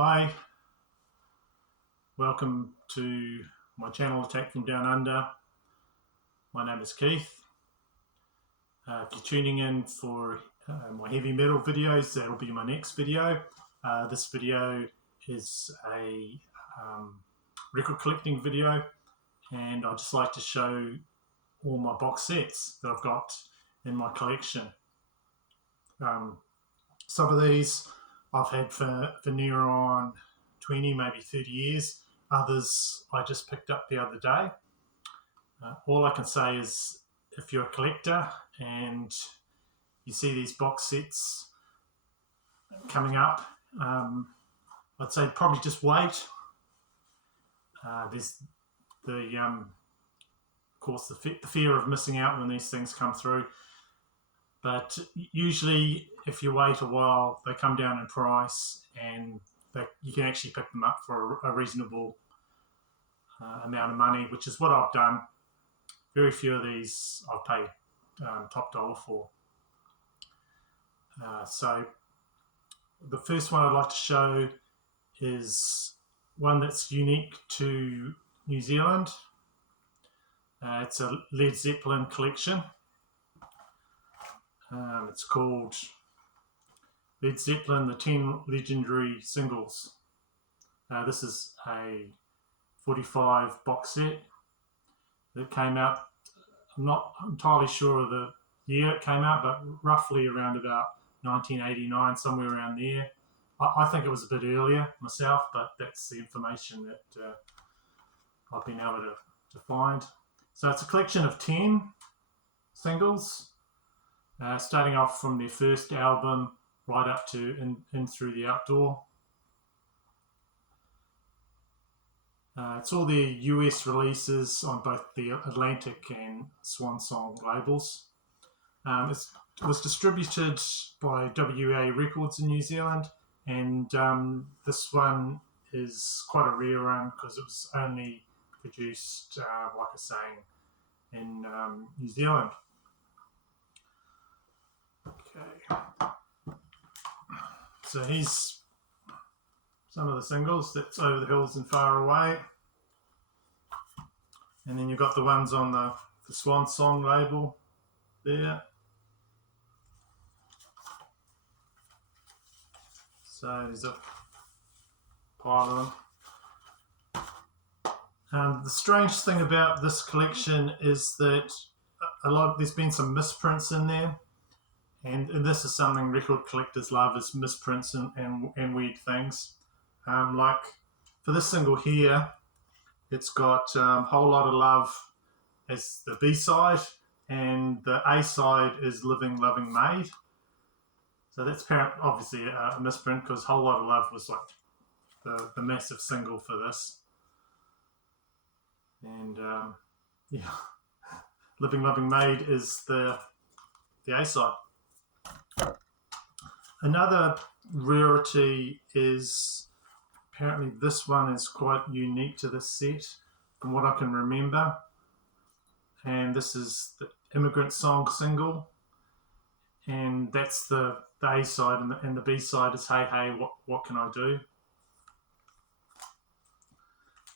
Hi, welcome to my channel Attack from Down Under. My name is Keith. If you're tuning in for my heavy metal videos, that'll be my next video. This video is a record collecting video, and I'd just like to show all my box sets that I've got in my collection. Some of these I've had for near on 20, maybe 30 years. Others I just picked up the other day. All I can say is, if you're a collector and you see these box sets coming up, I'd say probably just wait. There's of course, the fear of missing out when these things come through. But usually, if you wait a while, they come down in price, and you can actually pick them up for a reasonable amount of money, which is what I've done. Very few of these I've paid top dollar for. So the first one I'd like to show is one that's unique to New Zealand. It's a Led Zeppelin collection. It's called Led Zeppelin, the 10 Legendary Singles. This is a 45 box set that came out. I'm not entirely sure of the year it came out, but roughly around about 1989, somewhere around there. I think it was a bit earlier myself, but that's the information that I've been able to find. So it's a collection of 10 singles. Starting off from their first album right up to in Through the Outdoor. It's all their US releases on both the Atlantic and Swan Song labels. It was distributed by WA Records in New Zealand, and this one is quite a rare one because it was only produced, like I was saying, in New Zealand. Okay, so here's some of the singles. That's Over the Hills and Far Away. And then you've got the ones on the Swan Song label there. So there's a pile of them. The strange thing about this collection is that there's been some misprints in there. And this is something record collectors love, is misprints and weird things. Like for this single here, it's got Whole Lot of Love as the B-side, and the A-side is Living Loving Maid. So that's obviously a misprint, because Whole Lot of Love was like the massive single for this. And yeah, Living Loving Maid is the A-side. Another rarity is apparently this one is quite unique to this set from what I can remember, and this is the Immigrant Song single, and that's the A side, and the B side is Hey Hey What Can I Do.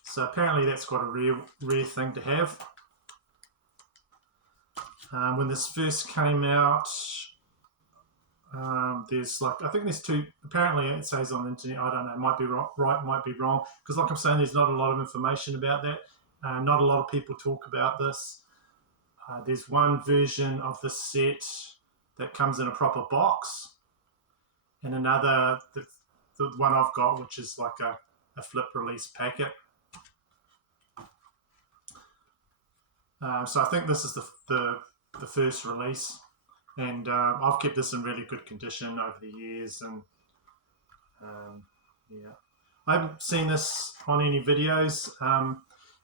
So apparently that's quite a rare thing to have. When this first came out, I think there's two, apparently it says on the internet, I don't know, might be right, might be wrong, because like I'm saying, there's not a lot of information about that. Not a lot of people talk about this. There's one version of the set that comes in a proper box, and another, the one I've got, which is like a flip release packet. So I think this is the first release. And I've kept this in really good condition over the years, and yeah, I haven't seen this on any videos.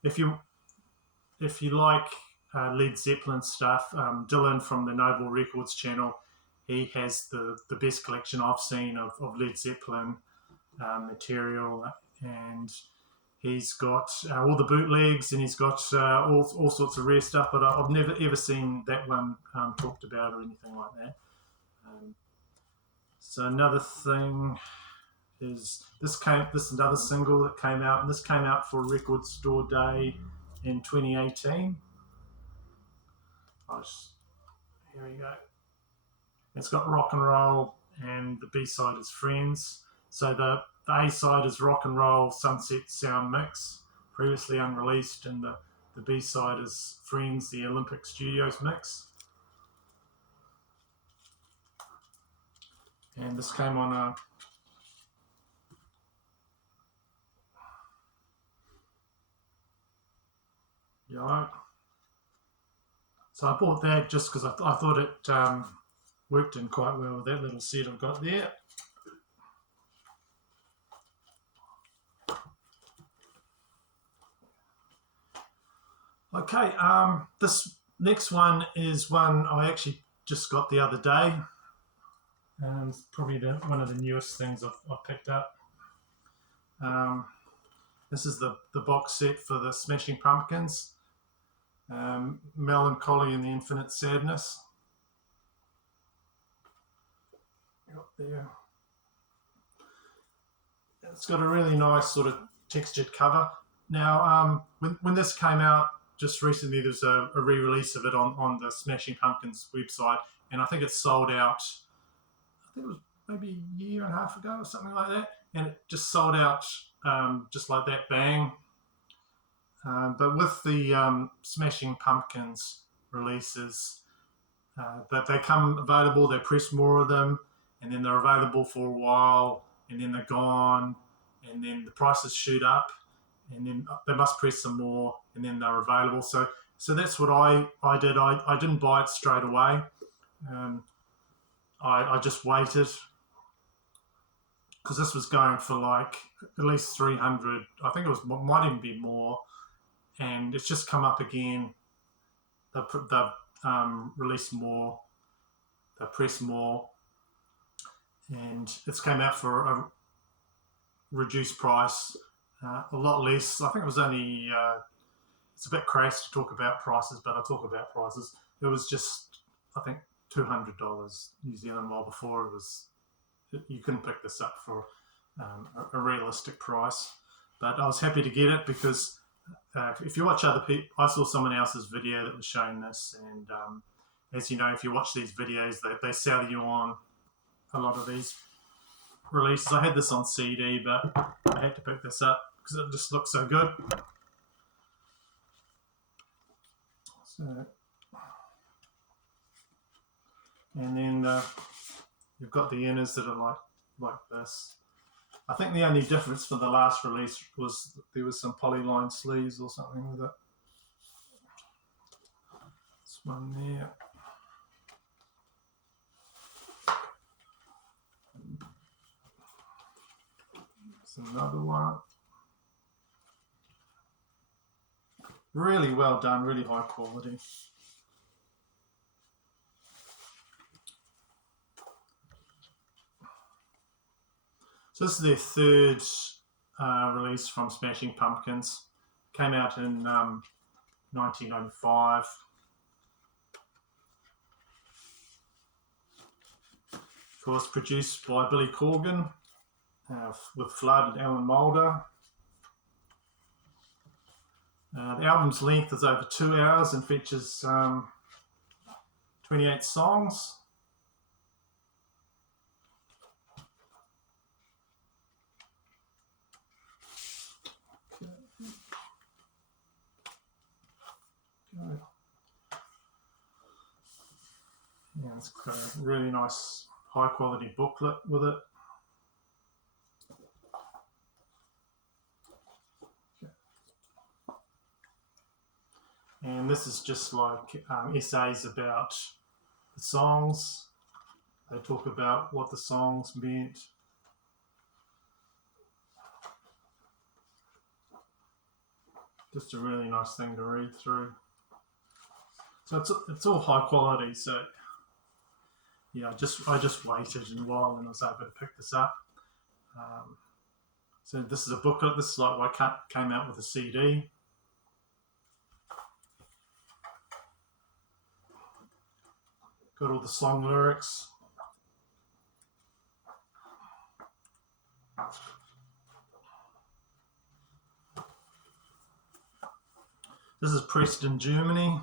If you like Led Zeppelin stuff, Dylan from the Noble Records channel, he has the best collection I've seen of Led Zeppelin material, and he's got all the bootlegs, and he's got all sorts of rare stuff, but I've never ever seen that one talked about or anything like that. So another thing is this is another single that came out, and this came out for Record Store Day in 2018. Here we go. It's got rock and roll, and the B side is Friends. So the A side is Rock and Roll Sunset Sound Mix, previously unreleased, and the B side is Friends, the Olympic Studios mix. And this came on a yellow. So I bought that just because I thought it worked in quite well with that little set I've got there. Okay, this next one is one I actually just got the other day. It's probably one of the newest things I've picked up. This is the box set for the Smashing Pumpkins, Melancholy and the Infinite Sadness. There. It's got a really nice sort of textured cover. Now, when this came out just recently, there's a re-release of it on the Smashing Pumpkins website, and I think it's sold out. I think it was maybe a year and a half ago or something like that, and it just sold out just like that, bang. But with the Smashing Pumpkins releases, they come available, they press more of them, and then they're available for a while, and then they're gone, and then the prices shoot up, and then they must press some more, and then they're available. So that's what I did. I didn't buy it straight away. I just waited, because this was going for like at least 300. I think it might even be more, and it's just come up again. They've released more, they press more, and it's came out for a reduced price, a lot less. I think it was only, it's a bit crass to talk about prices, but I'll talk about prices. It was just, I think, $200 New Zealand, while before you couldn't pick this up for a realistic price. But I was happy to get it because if you watch other people, I saw someone else's video that was showing this, and as you know, if you watch these videos, they sell you on a lot of these releases. I had this on CD, but I had to pick this up because it just looks so good. So, and then you've got the inners that are like this. I think the only difference for the last release was there was some polyline sleeves or something with it. This one there. There's another one. Really well done, really high quality. So this is their third release from Smashing Pumpkins. Came out in 1995. Of course, produced by Billy Corgan with Flood and Alan Moulder. The album's length is over 2 hours and features 28 songs. Yeah, it's got a really nice high quality booklet with it. And this is just like essays about the songs. They talk about what the songs meant. Just a really nice thing to read through. So it's all high quality. So yeah, I just waited a while and I was able to pick this up. So this is a booklet. This is like what came out with a CD. Got all the song lyrics. This is pressed in Germany.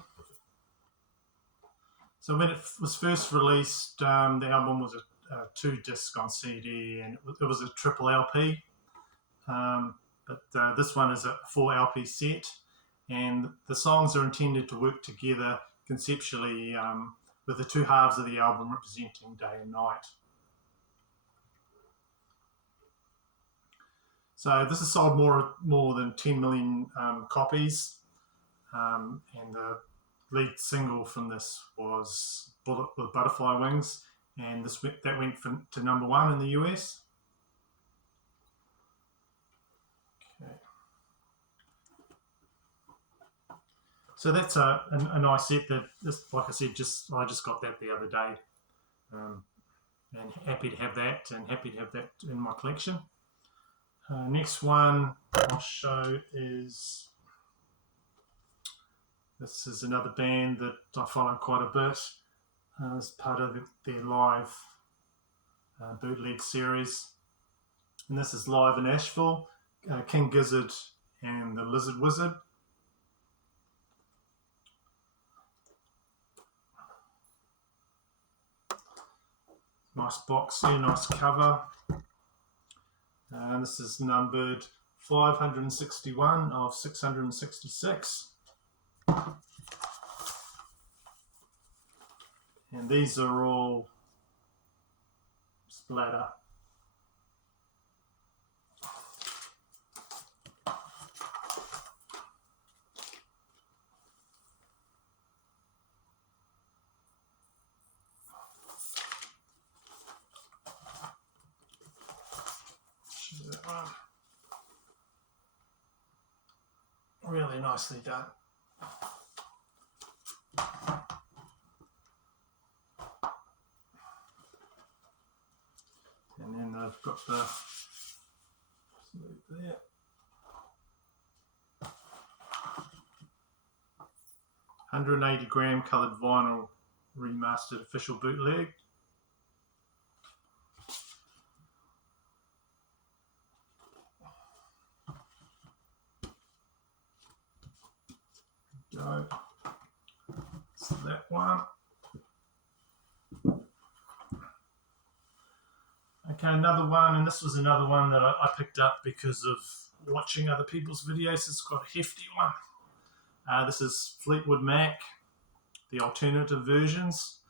So when it was first released, the album was a 2-disc on CD, and it was a triple LP. But this one is a 4 LP set, and the songs are intended to work together conceptually, with the two halves of the album representing day and night. So this has sold more than 10 million copies, and the lead single from this was Bullet with Butterfly Wings, and that went to #1 in the US. Okay. So that's a nice set that, like I said, I just got that the other day, and happy to have that, in my collection. Next one I'll show is, this is another band that I follow quite a bit as part of their live bootleg series, and this is live in Asheville, King Gizzard and the Lizard Wizard. Nice box here, nice cover. And this is numbered 561 of 666. And these are all splatter. That one. Really nicely done. And then I've got the there. 180-gram coloured vinyl remastered official bootleg. Go. So that one. Okay, another one, and this was another one that I picked up because of watching other people's videos. It's got a hefty one. This is Fleetwood Mac, the alternative versions,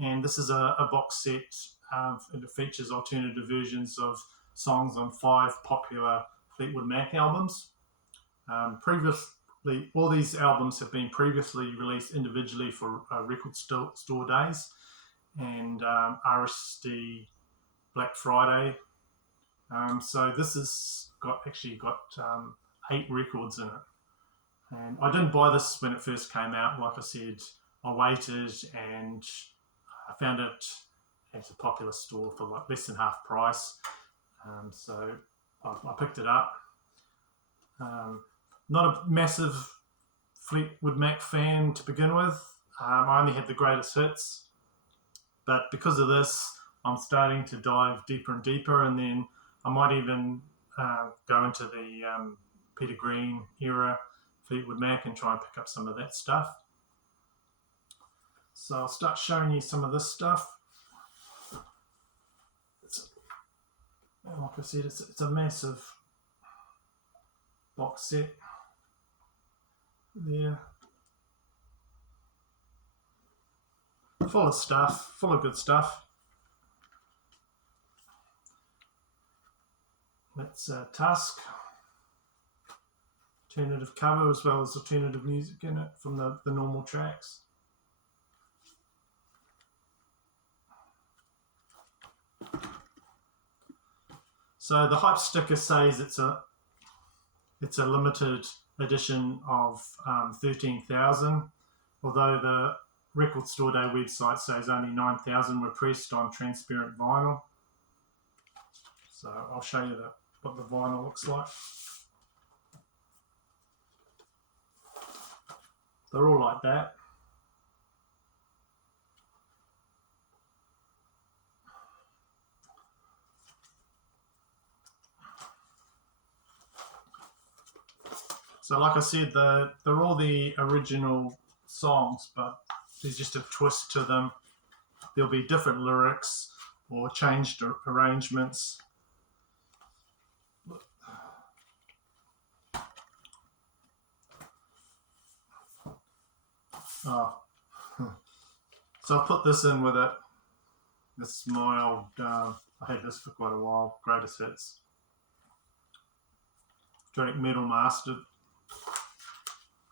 and this is a box set, and it features alternative versions of songs on 5 popular Fleetwood Mac albums. All these albums have been previously released individually for record store days and RSD Black Friday. So this has actually got 8 records in it. And I didn't buy this when it first came out. Like I said, I waited and I found it at a popular store for like less than half price. So I picked it up. Not a massive Fleetwood Mac fan to begin with. I only had the greatest hits. But because of this, I'm starting to dive deeper and deeper, and then I might even go into the Peter Green era Fleetwood Mac and try and pick up some of that stuff. So I'll start showing you some of this stuff. Like I said, it's a massive box set there. Full of stuff, full of good stuff. That's Tusk. Alternative cover as well as alternative music in it from the normal tracks. So the hype sticker says it's a limited edition of 13,000, although the Record Store Day website says only 9,000 were pressed on transparent vinyl. So I'll show you what the vinyl looks like. They're all like that. So like I said, they're all the original songs, but there's just a twist to them. There'll be different lyrics or changed arrangements. Oh. So I put this in with it. This is my old, I had this for quite a while, Greatest Hits. Direct Metal Mastered.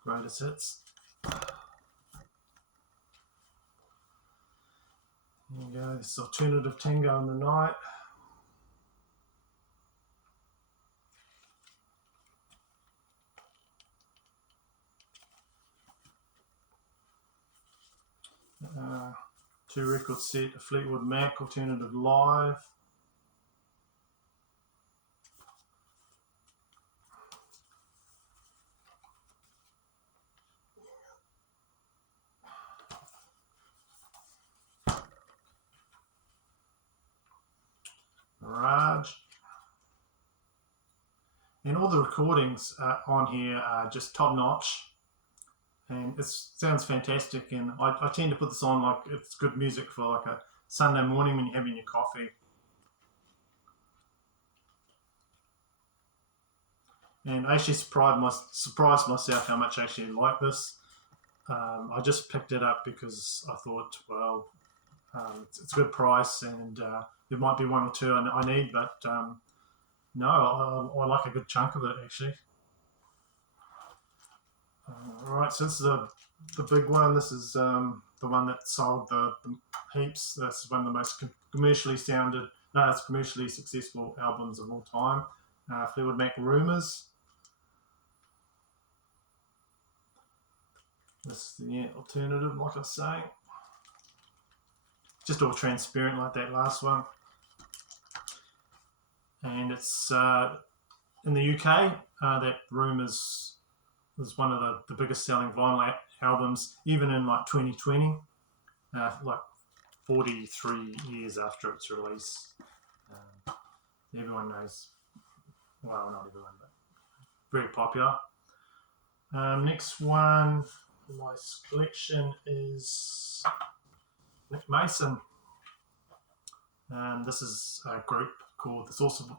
Greatest Hits. There you go, this is Alternative Tango in the Night. Two record set, a Fleetwood Mac, Alternative Live. Raj. And all the recordings on here are just top notch. And it sounds fantastic, and I tend to put this on like it's good music for like a Sunday morning when you're having your coffee. And I actually surprised myself how much I actually like this. I just picked it up because I thought, well, it's a good price, and there might be one or two I need, but no, I like a good chunk of it actually. Alright, so this is the big one. This is the one that sold the heaps. This is one of the most commercially successful albums of all time. Fleetwood Mac Rumours. This is the alternative, like I was saying. Just all transparent like that last one. And it's in the UK, that Rumours was one of the biggest selling vinyl albums, even in like 2020, like 43 years after its release. Everyone knows, well, not everyone, but very popular. Next one in my collection is Nick Mason. This is a group called The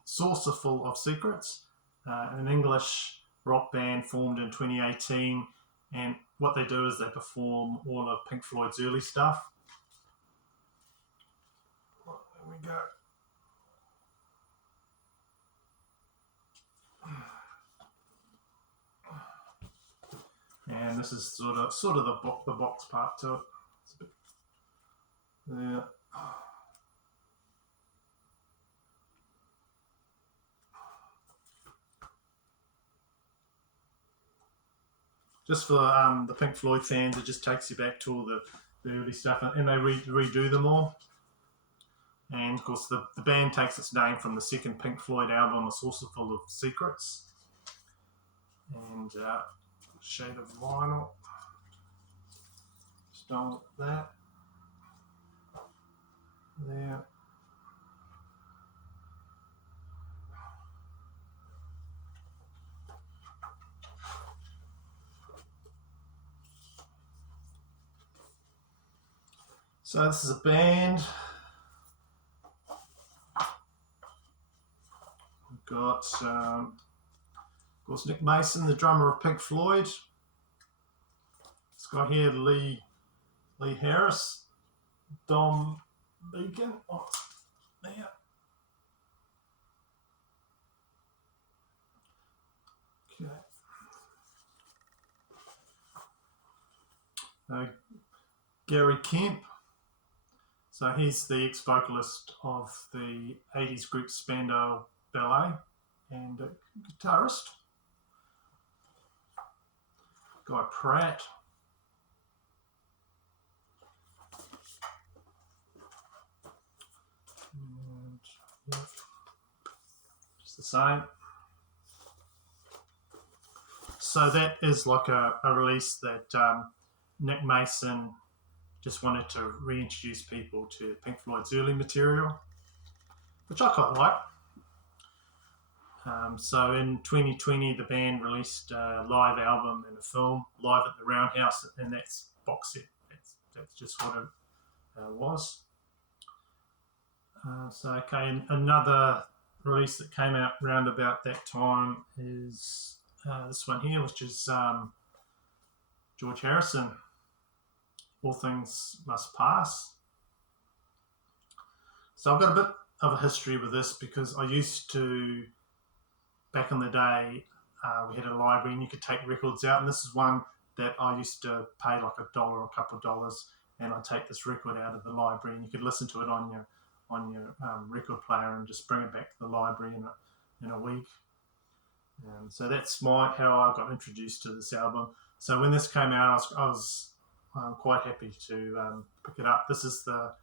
Saucerful of Secrets, an English rock band formed in 2018, and what they do is they perform all of Pink Floyd's early stuff. There we go. And this is sort of the box part to it. It's a bit there. Just for the Pink Floyd fans, it just takes you back to all the early stuff, and they redo them all. And of course, the band takes its name from the second Pink Floyd album, A Saucerful of Secrets. And shade of vinyl. Just done with that. There. So this is a band. We've got, of course, Nick Mason, the drummer of Pink Floyd. This guy here, Lee Harris, Dom Beacon. Oh, there. Okay. Gary Kemp. So he's the ex-vocalist of the 80s group Spandau Ballet and a guitarist. Guy Pratt. And, yeah, just the same. So that is like a release that Nick Mason just wanted to reintroduce people to Pink Floyd's early material, which I quite like. So in 2020, the band released a live album and a film, Live at the Roundhouse, and that's box set. That's just what it was. Okay, another release that came out round about that time is this one here, which is George Harrison, All Things Must Pass. So I've got a bit of a history with this because I used to, back in the day, we had a library and you could take records out, and this is one that I used to pay like $1 or a couple of dollars, and I'd take this record out of the library and you could listen to it on your record player and just bring it back to the library in a week. So that's how I got introduced to this album. So when this came out, I was quite happy to pick it up. This is the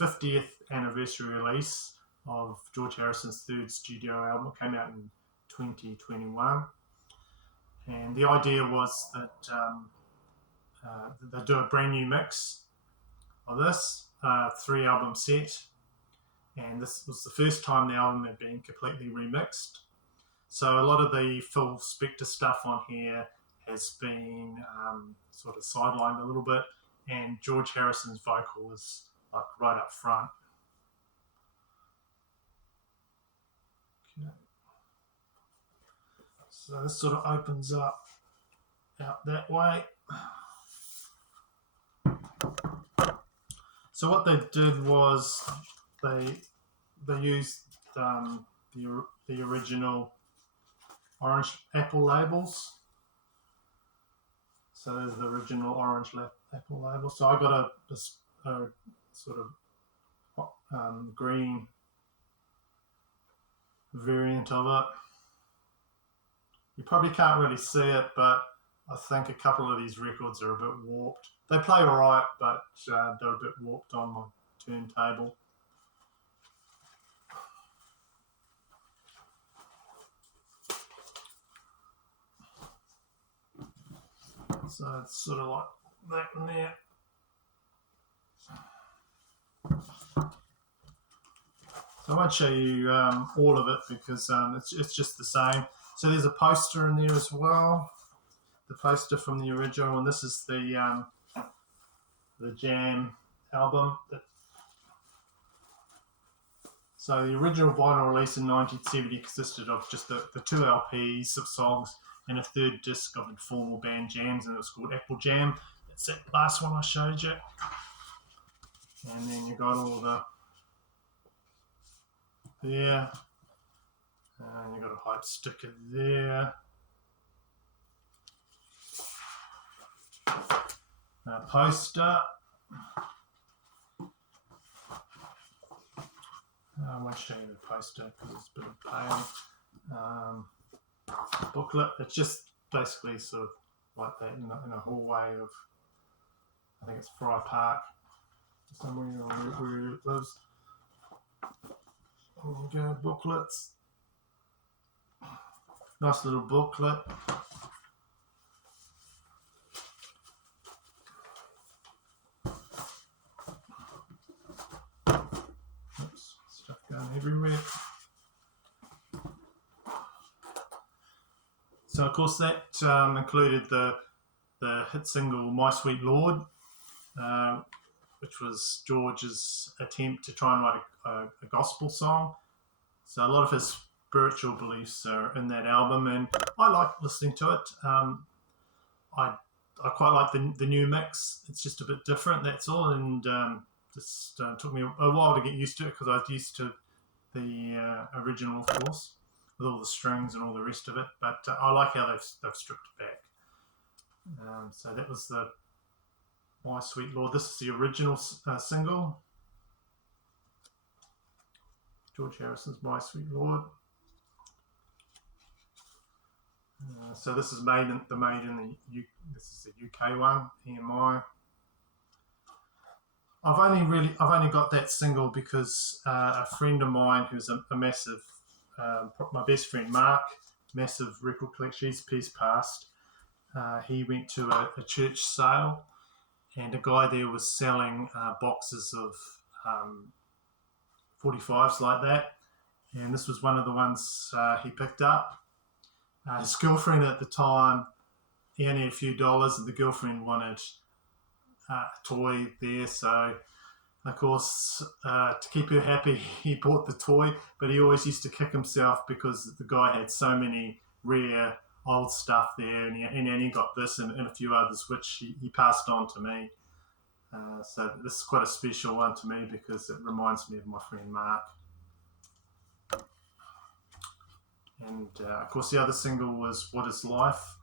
50th anniversary release of George Harrison's third studio album. It came out in 2021. And the idea was that they do a brand new mix of this 3-album set. And this was the first time the album had been completely remixed. So a lot of the Phil Spector stuff on here has been sort of sidelined a little bit, and George Harrison's vocal is like right up front. Okay. So this sort of opens up out that way. So what they did was they used the original orange apple labels. So there's the original orange apple label. So I got a sort of green variant of it. You probably can't really see it, but I think a couple of these records are a bit warped. They play all right, but they're a bit warped on my turntable. So it's sort of like that in there. So I won't show you all of it because it's just the same. So there's a poster in there as well. The poster from the original, and this is the Jam album. So the original vinyl release in 1970 consisted of just the 2 LPs of songs and a 3rd disc of informal band jams, and it was called Apple Jam. That's that last one I showed you. And then you got all there. And you got a hype sticker there. A poster. I won't show you the poster because it's a bit of pain. Booklet. It's just basically sort of like that in a hallway of, I think it's Fry Park, somewhere where it lives. There we go, booklets. Nice little booklet. Oops, stuff going everywhere. So of course that included the hit single My Sweet Lord, which was George's attempt to try and write a gospel song. So a lot of his spiritual beliefs are in that album, and I like listening to it. I quite like the new mix. It's just a bit different, that's all, and just took me a while to get used to it because I was used to the original, of course, with all the strings and all the rest of it. But I like how they've stripped it back. So that was the My Sweet Lord. This is the original single. George Harrison's My Sweet Lord. So this is made in this is the UK one, EMI. I've only got that single because a friend of mine who's a massive, my best friend Mark, massive record collection. He's passed. He went to a church sale, and a guy there was selling boxes of 45s like that, and this was one of the ones he picked up. His girlfriend at the time, he only had a few dollars, and the girlfriend wanted a toy there, so of course, to keep her happy, he bought the toy, but he always used to kick himself because the guy had so many rare old stuff there, and he got this and a few others, which he passed on to me. So this is quite a special one to me because it reminds me of my friend Mark. And of course, the other single was What Is Life?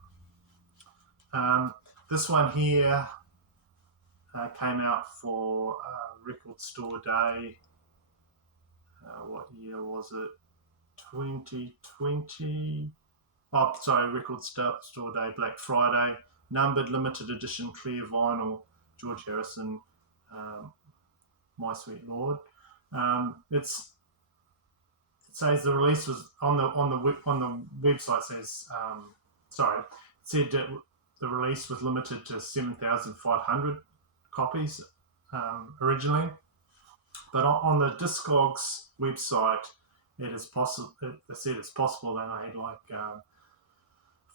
This one here came out for Record Store Day. What year was it? 2020? Oh, sorry, Record Store Day, Black Friday. Numbered, limited edition, clear vinyl, George Harrison, My Sweet Lord. It says the release was on the website says it said that the release was limited to 7,500 copies originally, but on the Discogs website it is possible. It said it's possible they made like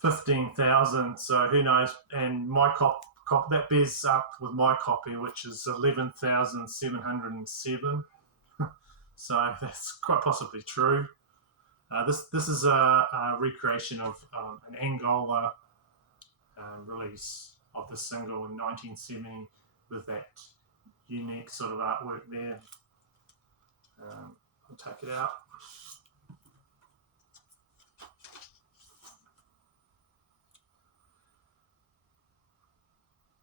15,000. So who knows? And my that bears up with my copy, which is 11,707. So that's quite possibly true. This is a recreation of an Angola release of the single in 1970 with that unique sort of artwork there. I'll take it out.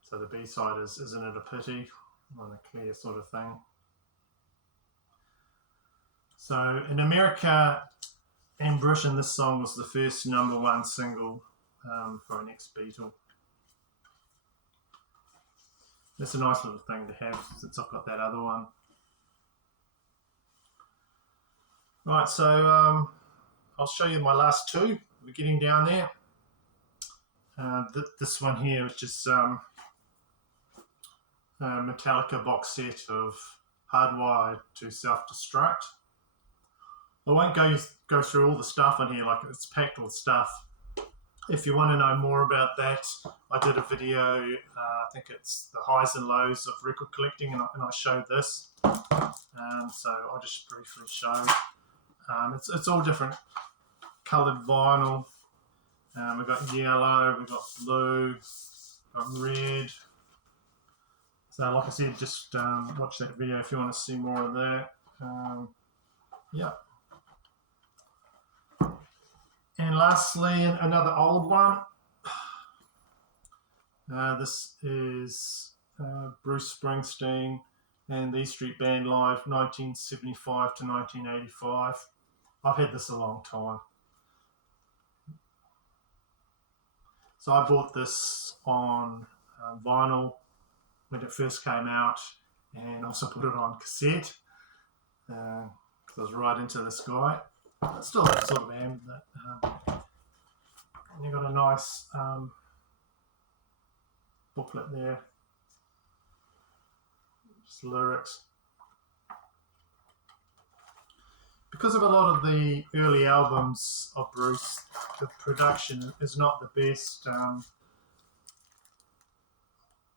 So the B-side is Isn't It a Pity, on a clear sort of thing. So in America and Britain, this song was the first #1 single for an ex-Beatle. That's a nice little thing to have since I've got that other one. Right, so I'll show you my last two. We're getting down there. This one here, which is Metallica box set of Hardwired to Self-Destruct. I won't go through all the stuff on here, like it's packed with stuff. If you want to know more about that, I did a video, I think it's the highs and lows of record collecting, and I showed this. So I'll just briefly show. It's all different coloured vinyl. We've got yellow, we've got blue, we've got red. So like I said, just watch that video if you want to see more of that. Yeah. And lastly, another old one. This is Bruce Springsteen and the E Street Band Live, 1975 to 1985. I've had this a long time. So I bought this on vinyl when it first came out, and also put it on cassette because I was right into this guy. I still sort of am, but you got a nice booklet there, just lyrics. Because of a lot of the early albums of Bruce, the production is not the best. A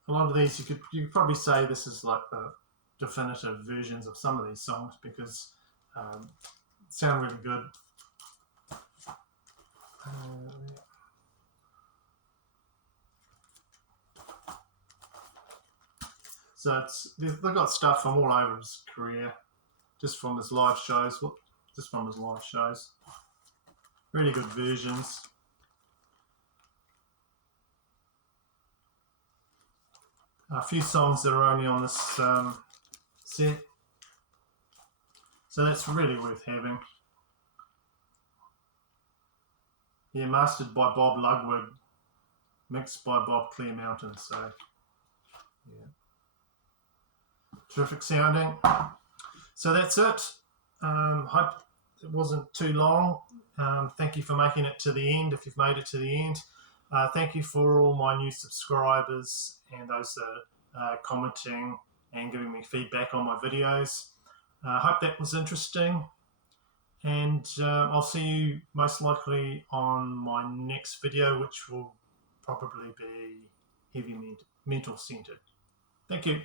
lot of these, you could probably say this is like the definitive versions of some of these songs because sound really good. So they've got stuff from all over his career, just from his live shows. Really good versions. A few songs that are only on this set. So that's really worth having. Yeah, mastered by Bob Ludwig, mixed by Bob Clearmountain. So, yeah, terrific sounding. So that's it. Hope it wasn't too long. Thank you for making it to the end. If you've made it to the end, thank you for all my new subscribers and those that are commenting and giving me feedback on my videos. I hope that was interesting, and I'll see you most likely on my next video, which will probably be heavy metal centered. Thank you.